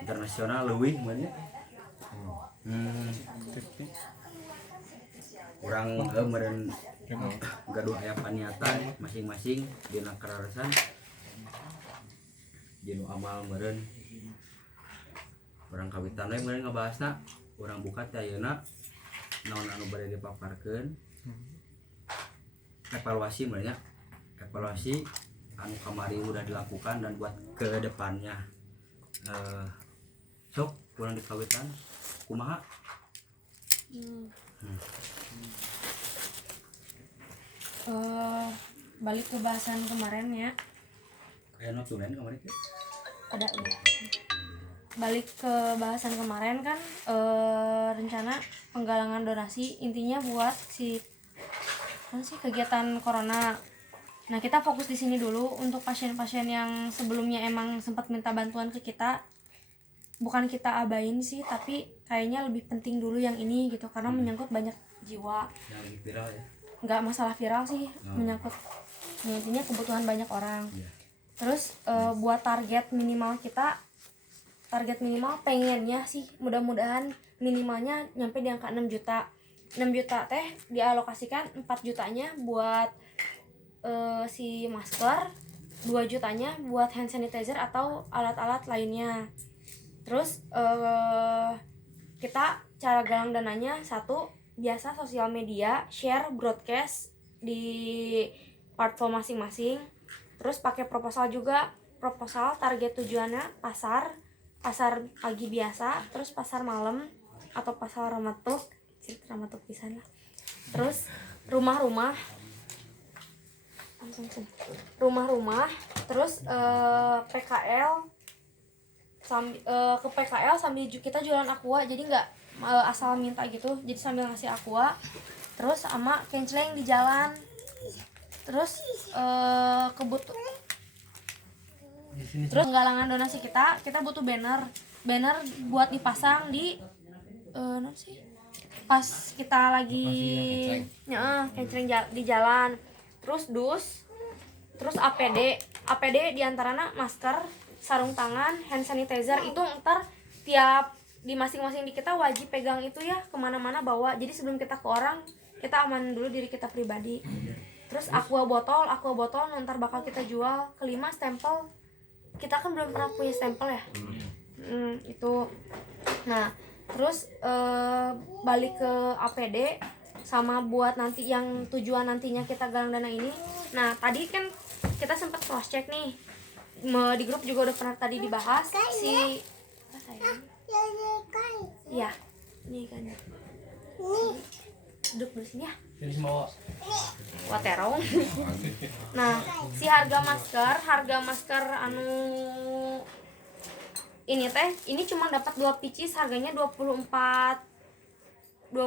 internasional leuwih meunya. Urang meureun gaduh aya paniatan masing-masing dina kararasan jeung amal meureun. Urang kawitan we meureun ngabahasna, urang buka teh ayeuna naon anu bade dipaparkeun. Evaluasi meureun nya. Evaluasi anu kamari udah dilakukan dan buat ke depannya. Sok urang dikawitan kumaha? Balik ke bahasan kemarin ya. Kayak notulen kemarin teh. Ada balik ke bahasan kemarin kan, rencana penggalangan donasi intinya buat kegiatan corona. Nah, kita fokus di sini dulu untuk pasien-pasien yang sebelumnya emang sempat minta bantuan ke kita. Bukan kita abain sih, tapi kayaknya lebih penting dulu yang ini gitu, karena menyangkut banyak jiwa. Yang lagi viral ya. Nggak masalah viral sih, menyangkut intinya kebutuhan banyak orang. Terus buat target minimal pengennya sih mudah-mudahan minimalnya nyampe di angka 6 juta. 6 juta teh dialokasikan 4 jutanya buat si masker, 2 jutanya buat hand sanitizer atau alat-alat lainnya. Terus kita cara galang dananya, satu, biasa sosial media, share, broadcast di platform masing-masing. Terus pakai proposal juga, target tujuannya pasar pagi biasa, terus pasar malam atau pasar ramatuk pisan lah. Terus rumah-rumah, terus PKL ke PKL sambil kita jualan aqua, jadi nggak asal minta gitu, jadi sambil ngasih aqua. Terus sama kenceleng di jalan. Terus terus penggalangan donasi kita butuh banner buat dipasang di pas kita lagi kenceleng di jalan. Terus terus APD diantaranya masker, sarung tangan, hand sanitizer. Itu ntar tiap di masing-masing di kita wajib pegang itu ya, kemana-mana bawa. Jadi sebelum kita ke orang, kita aman dulu diri kita pribadi. Terus aqua botol ntar bakal kita jual. Kelima, stempel. Kita kan belum pernah punya stempel ya. Itu. Nah, terus balik ke APD sama buat nanti yang tujuan nantinya kita galang dana ini. Nah, tadi kan kita sempat cross check nih. Di grup juga udah pernah tadi dibahas si apa sayang? Iya. Ini kan. Duduk di sini ya. Waterong. Nah, si harga masker anu ini cuma dapat 2 pieces, harganya 24.000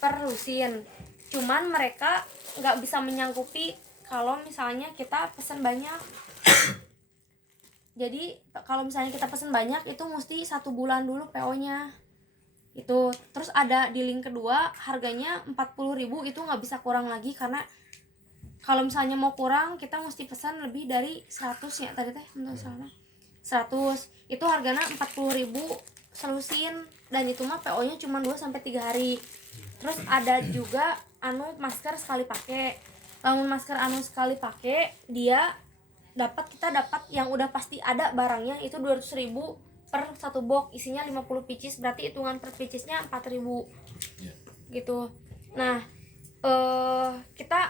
per lusin. Cuman mereka nggak bisa menyanggupi kalau misalnya kita pesan banyak. Jadi kalau misalnya kita pesan banyak itu mesti 1 bulan dulu PO-nya. Itu terus ada di link kedua harganya 40.000, itu nggak bisa kurang lagi, karena kalau misalnya mau kurang kita mesti pesan lebih dari 100 ya tadi teh, menurut salah 100. Itu harganya 40.000 selusin, dan itu mah PO-nya cuma 2-3 hari. Terus ada juga masker sekali pakai. Lamun masker sekali pakai, kita dapat yang udah pasti ada barangnya itu 200.000 per 1 box, isinya 50 pieces, berarti hitungan per piecesnya 4.000 gitu. Nah, kita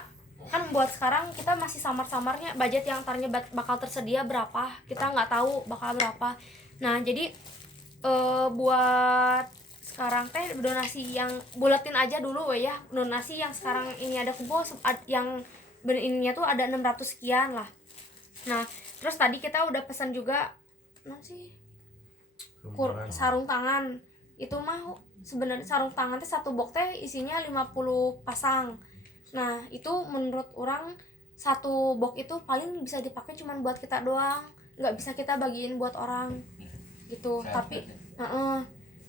kan buat sekarang kita masih samar-samarnya budget yang tarnya bakal tersedia berapa, kita nggak tahu bakal berapa. Nah, jadi buat sekarang teh donasi yang buletin aja dulu ya, donasi yang sekarang ini ada kumpul yang ininya tuh ada 600 sekian lah. Nah, terus tadi kita udah pesan juga sarung tangan. Itu mah sebenarnya sarung tangan teh 1 box teh isinya 50 pasang. Nah, itu menurut orang 1 box itu paling bisa dipakai cuman buat kita doang, nggak bisa kita bagiin buat orang gitu. Tapi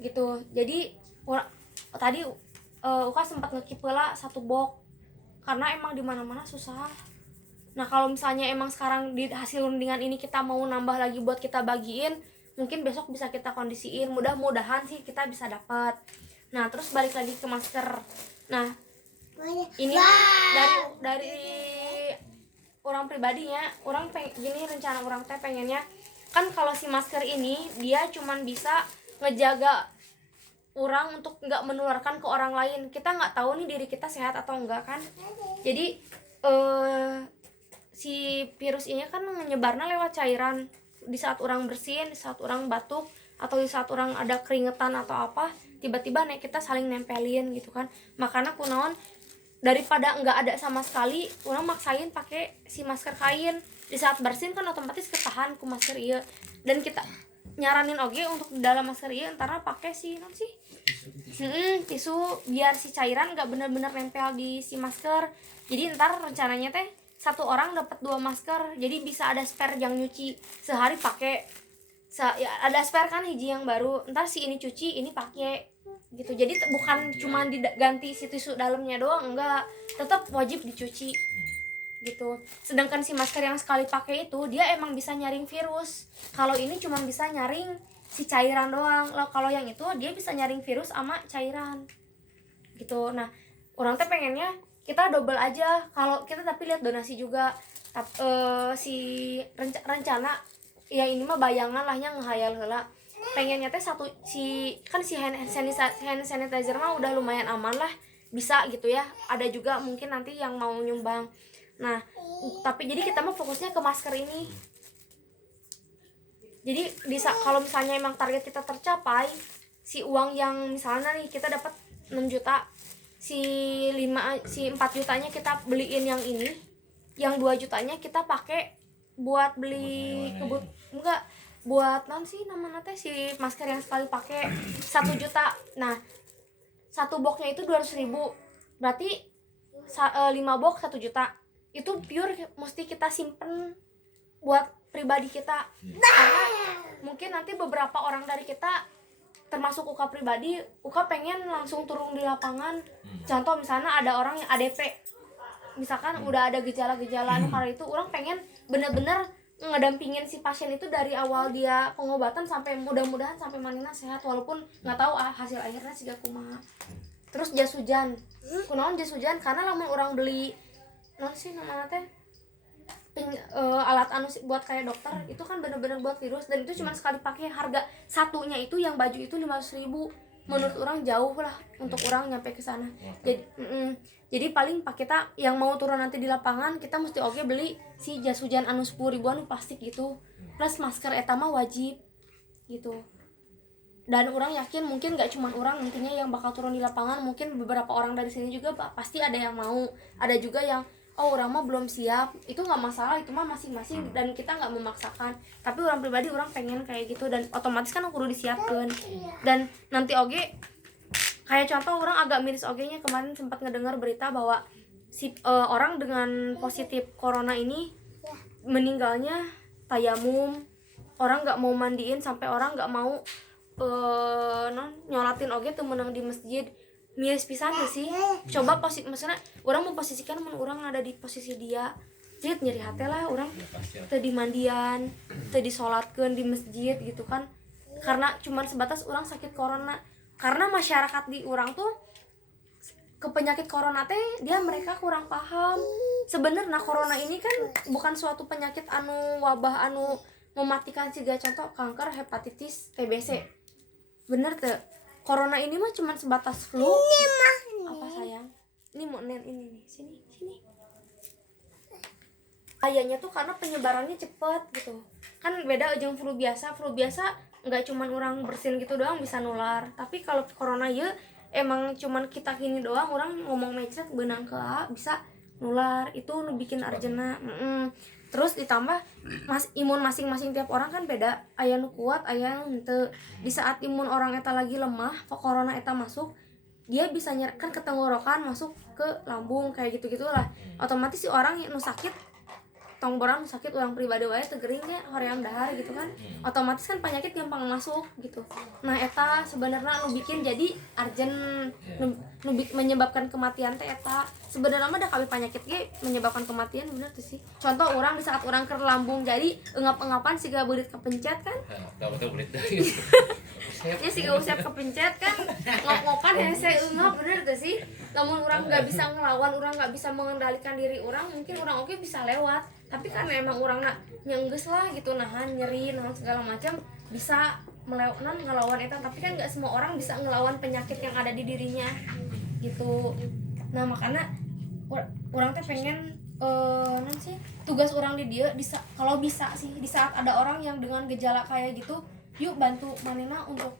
gitu. Jadi tadi Uka sempat ngekip lah 1 box karena emang di mana-mana susah. Nah, kalau misalnya emang sekarang di hasil rundingan ini kita mau nambah lagi buat kita bagiin, mungkin besok bisa kita kondisiin, mudah-mudahan sih kita bisa dapat. Nah terus balik lagi ke masker. Nah ini dari orang pribadinya, orang gini, rencana orang teh pengennya kan kalau si masker ini dia cuman bisa ngejaga orang untuk nggak menularkan ke orang lain. Kita nggak tahu nih diri kita sehat atau enggak kan. Jadi si virus ini kan menyebarnya lewat cairan. Di saat orang bersin, di saat orang batuk, atau di saat orang ada keringetan atau apa, tiba-tiba nih kita saling nempelin gitu kan. Makanya kunaon, daripada nggak ada sama sekali, orang maksain pakai si masker kain. Di saat bersin kan otomatis ketahan ku masker iya. Dan kita nyaranin oge untuk di dalam masker iya antara pakai si non sih tisu, biar si cairan nggak bener-bener nempel di si masker. Jadi ntar rencananya teh satu orang dapat 2 masker, jadi bisa ada spare yang nyuci sehari pakai. Ya, ada spare kan hiji yang baru, ntar si ini cuci ini pakai gitu. Jadi bukan cuma diganti si tisu dalamnya doang, enggak, tetap wajib dicuci gitu. Sedangkan si masker yang sekali pakai itu dia emang bisa nyaring virus, kalau ini cuma bisa nyaring si cairan doang. Kalau yang itu dia bisa nyaring virus sama cairan gitu. Nah orang teh pengennya kita double aja kalau kita, tapi lihat donasi juga. Si rencana ya ini mah bayangan lah yang ngehayal heula, pengennya teh satu si hand sanitizer mah udah lumayan aman lah, bisa gitu ya. Ada juga mungkin nanti yang mau nyumbang. Nah tapi jadi kita mah fokusnya ke masker ini. Jadi kalau misalnya emang target kita tercapai, si uang yang misalnya nih kita dapat 6 juta, si 4 jutanya kita beliin yang ini, yang 2 jutanya kita pakai buat beli buat non sih namanya teh si masker yang sekali pakai 1 juta. Nah 1 boxnya itu 200.000, berarti 5 box 1 juta. Itu pure mesti kita simpen buat pribadi kita, karena mungkin nanti beberapa orang dari kita termasuk Uka pribadi, Uka pengen langsung turun di lapangan. Contoh misalnya ada orang yang ADP, misalkan udah ada gejala-gejala karena itu orang pengen bener-bener ngedampingin si pasien itu dari awal dia pengobatan sampai mudah-mudahan sampai manina sehat, walaupun nggak tahu hasil akhirnya sih gak kumaha. Terus jas hujan, kunaon jas hujan, karena lama orang beli non sih namanya teh alat anu buat kayak dokter itu kan bener-bener buat virus, dan itu cuma sekali pakai. Harga satunya itu yang baju itu 500.000, menurut orang jauh lah untuk orang nyampe ke sana. Jadi paling pak kita yang mau turun nanti di lapangan, kita mesti beli si jas hujan anu 10 ribuan plastik gitu, plus masker etama wajib gitu. Dan orang yakin mungkin gak cuma orang nantinya yang bakal turun di lapangan, mungkin beberapa orang dari sini juga pasti ada yang mau, ada juga yang orang mah belum siap. Itu nggak masalah, itu mah masing-masing dan kita nggak memaksakan. Tapi orang pribadi orang pengen kayak gitu, dan otomatis kan kudu disiapkan. Dan nanti kayak contoh orang agak miris nya kemarin sempat ngedengar berita bahwa si orang dengan positif corona ini meninggalnya tayamum. Orang nggak mau mandiin, sampai orang nggak mau nyolatin tuh menang di masjid. Miris pisan sih. Coba maksudnya orang memposisikan orang ada di posisi dia, jadi nyeri hati lah orang tadi mandian, tadi sholatkan di masjid gitu kan, karena cuman sebatas orang sakit corona. Karena masyarakat di orang tuh ke penyakit corona teh mereka kurang paham. Sebenarnya corona ini kan bukan suatu penyakit anu wabah anu mematikan, siga contoh kanker, hepatitis, TBC. Bener tuh. Corona ini mah cuma sebatas flu. Apa sayang? Ini mau nen ini nih, sini. Ayahnya tuh karena penyebarannya cepet gitu. Kan beda jeung flu biasa. Flu biasa nggak cuma orang bersin gitu doang bisa nular. Tapi kalau corona ya emang cuman kita gini doang, orang ngomong mecet benang ke bisa nular. Itu nu bikin arjena. Terus ditambah imun masing-masing tiap orang kan beda, aya nu kuat aya nu henteu. Di saat imun orang eta lagi lemah, corona eta masuk, dia bisa nyerkan ke tenggorokan, masuk ke lambung kayak gitu-gitulah. Otomatis si orang nu sakit tong borang sakit orang pribadi wae teu geuring nya hoream dahar gitu kan. Otomatis kan penyakit gampang masuk gitu. Nah eta sebenarnya nu bikin jadi urgent menyebabkan kematian teh eta. Sebenarnya mah da kabeh penyakit ge menyebabkan kematian bener tuh sih. Contoh orang di saat orang keur lambung jadi engap-engapan siga beurit kepencet kan. Tahu beurit. Ya siga usap kepencet kan ngok-ngokan hese engap bener tuh sih. Namun orang nggak bisa ngelawan, orang nggak bisa mengendalikan diri orang, mungkin orang oke bisa lewat. Tapi kan emang orang nak nyengges lah gitu, nahan nyeri, nahan segala macam bisa ngelawan itu. Tapi kan nggak semua orang bisa ngelawan penyakit yang ada di dirinya gitu. Nah makanya orang teh pengen sih tugas orang di dia kalau bisa sih di saat ada orang yang dengan gejala kayak gitu, yuk bantu manena untuk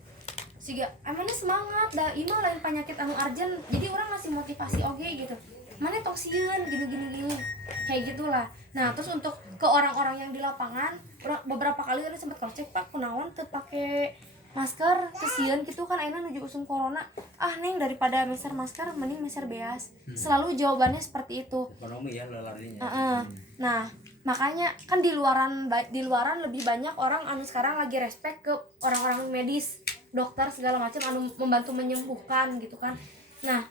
siga emangnya semangat dah ima lain penyakit anu arjen, jadi orang ngasih motivasi oke gitu, mana toksieun gini kayak gitulah. Nah terus untuk ke orang-orang yang di lapangan, beberapa kali orang sempat cek pak kunaon teu pakai masker kesieun gitu kan ayeuna nuju usum corona, neng daripada meser masker mending meser beas. Selalu jawabannya seperti itu, ekonomi ya larinya. Nah makanya kan di luaran lebih banyak orang anu sekarang lagi respect ke orang-orang medis, dokter segala macam anu membantu menyembuhkan gitu kan. Nah